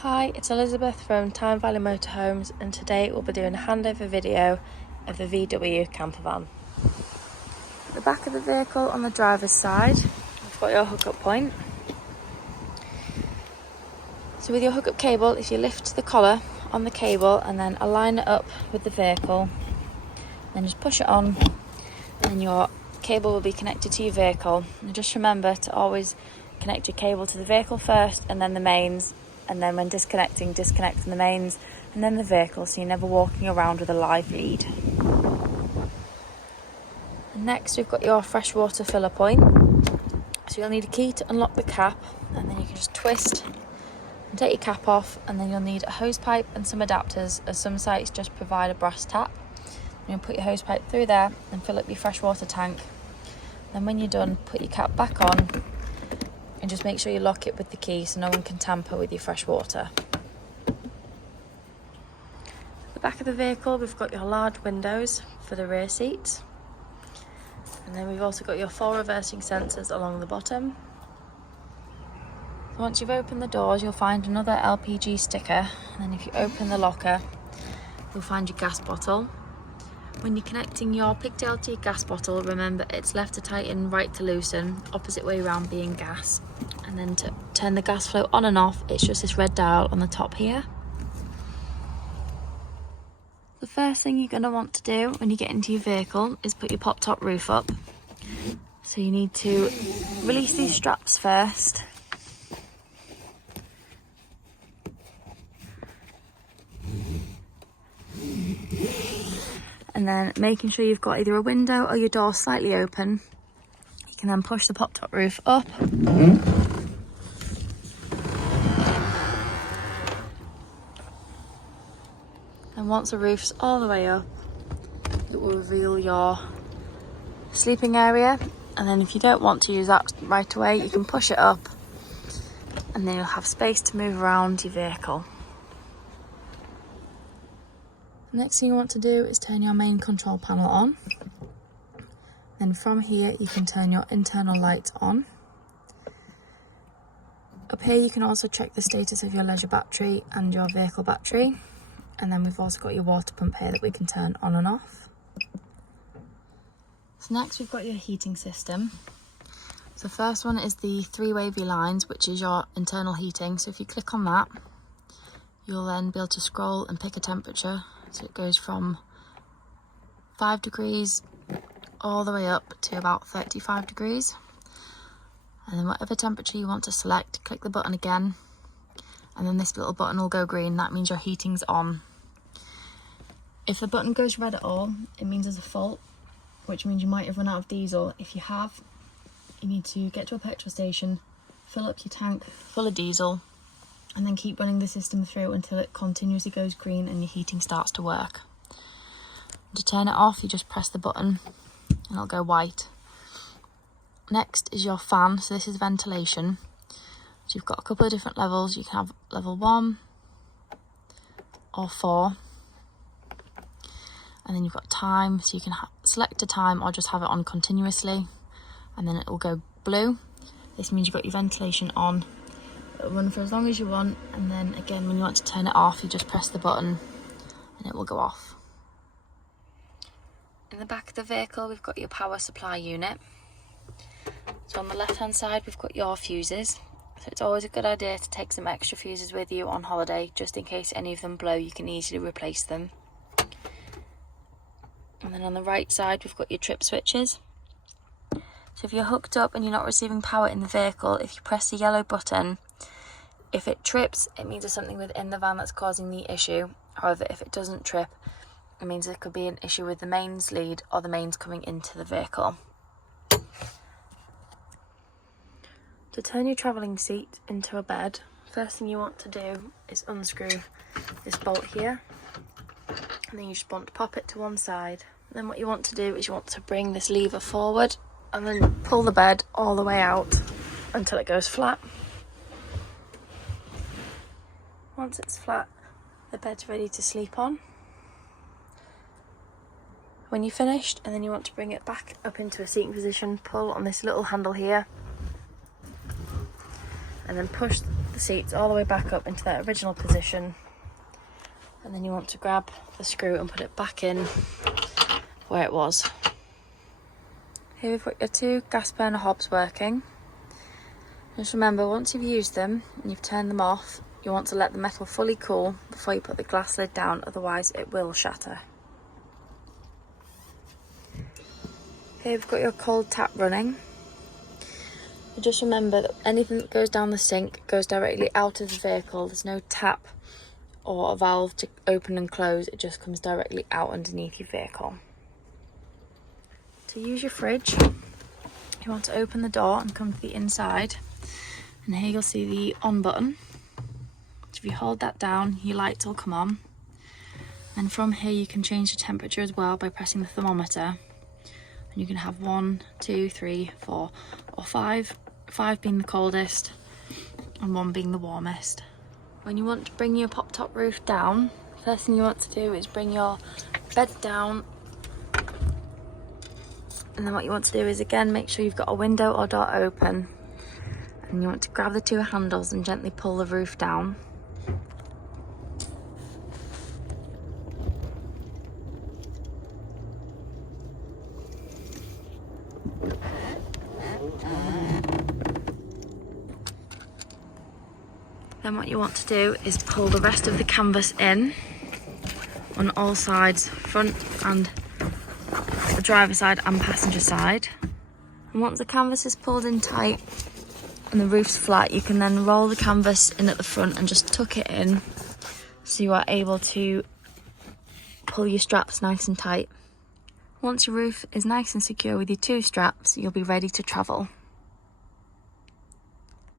Hi, it's Elizabeth from Tyne Valley Motorhomes, and today we'll be doing a handover video of the VW camper van. At the back of the vehicle on the driver's side, we've got your hookup point. So with your hookup cable, if you lift the collar on the cable and then align it up with the vehicle, then just push it on and your cable will be connected to your vehicle. And just remember to always connect your cable to the vehicle first and then the mains, and then when disconnecting the mains and then the vehicle, so you're never walking around with a live lead. And next we've got your freshwater filler point. So you'll need a key to unlock the cap, and then you can just twist and take your cap off, and then you'll need a hose pipe and some adapters, as some sites just provide a brass tap. You'll put your hose pipe through there and fill up your freshwater tank. Then when you're done, put your cap back on and just make sure you lock it with the key so no one can tamper with your fresh water. At the back of the vehicle, we've got your large windows for the rear seats, and then we've also got your 4 reversing sensors along the bottom. So once you've opened the doors, you'll find another LPG sticker, and then if you open the locker, you'll find your gas bottle. When you're connecting your pigtail to your gas bottle, remember it's left to tighten, right to loosen, opposite way around being gas. And then to turn the gas flow on and off, it's just this red dial on the top here. The first thing you're going to want to do when you get into your vehicle is put your pop top roof up. So you need to release these straps first. And then making sure you've got either a window or your door slightly open, you can then push the pop top roof up. And once the roof's all the way up, it will reveal your sleeping area. And then if you don't want to use that right away, you can push it up and then you'll have space to move around your vehicle. The next thing you want to do is turn your main control panel on. Then from here you can turn your internal lights on. Up here you can also check the status of your leisure battery and your vehicle battery. And then we've also got your water pump here that we can turn on and off. So next we've got your heating system. So the first one is the 3 wavy lines, which is your internal heating. So if you click on that, you'll then be able to scroll and pick a temperature. So it goes from 5 degrees all the way up to about 35 degrees. And then whatever temperature you want to select, click the button again. And then this little button will go green. That means your heating's on. If the button goes red at all, it means there's a fault, which means you might have run out of diesel. If you have, you need to get to a petrol station, fill up your tank full of diesel, and then keep running the system through until it continuously goes green and your heating starts to work. To turn it off, you just press the button and it'll go white. Next is your fan. So this is ventilation. So you've got a couple of different levels. You can have level 1 or 4. And then you've got time, so you can select a time or just have it on continuously. And then it will go blue. This means you've got your ventilation on. It'll run for as long as you want, and then again when you want to turn it off, you just press the button and it will go off. In the back of the vehicle we've got your power supply unit. So on the left hand side we've got your fuses. So it's always a good idea to take some extra fuses with you on holiday, just in case any of them blow, you can easily replace them. And then on the right side we've got your trip switches. So if you're hooked up and you're not receiving power in the vehicle, if you press the yellow button, if it trips, it means there's something within the van that's causing the issue. However, if it doesn't trip, it means there could be an issue with the mains lead or the mains coming into the vehicle. To turn your travelling seat into a bed, first thing you want to do is unscrew this bolt here, and then you just want to pop it to one side. Then what you want to do is you want to bring this lever forward and then pull the bed all the way out until it goes flat. Once it's flat, the bed's ready to sleep on. When you're finished, and then you want to bring it back up into a seating position, pull on this little handle here and then push the seats all the way back up into their original position, and then you want to grab the screw and put it back in where it was. Here we've got your 2 gas burner hobs working. Just remember, once you've used them and you've turned them off, you want to let the metal fully cool before you put the glass lid down, otherwise it will shatter. Here we've got your cold tap running. Just remember that anything that goes down the sink goes directly out of the vehicle. There's no tap or a valve to open and close, it just comes directly out underneath your vehicle. To use your fridge, you want to open the door and come to the inside, and here you'll see the on button. So if you hold that down, your lights will come on, and from here you can change the temperature as well by pressing the thermometer, and you can have 1, 2, 3, 4 or 5 being the coldest and 1 being the warmest. When you want to bring your pop top roof down, first thing you want to do is bring your bed down, and then what you want to do is again make sure you've got a window or door open, and you want to grab the 2 handles and gently pull the roof down. Then what you want to do is pull the rest of the canvas in on all sides, front and the driver's side and passenger side. And once the canvas is pulled in tight and the roof's flat, you can then roll the canvas in at the front and just tuck it in so you are able to pull your straps nice and tight. Once your roof is nice and secure with your 2 straps, you'll be ready to travel.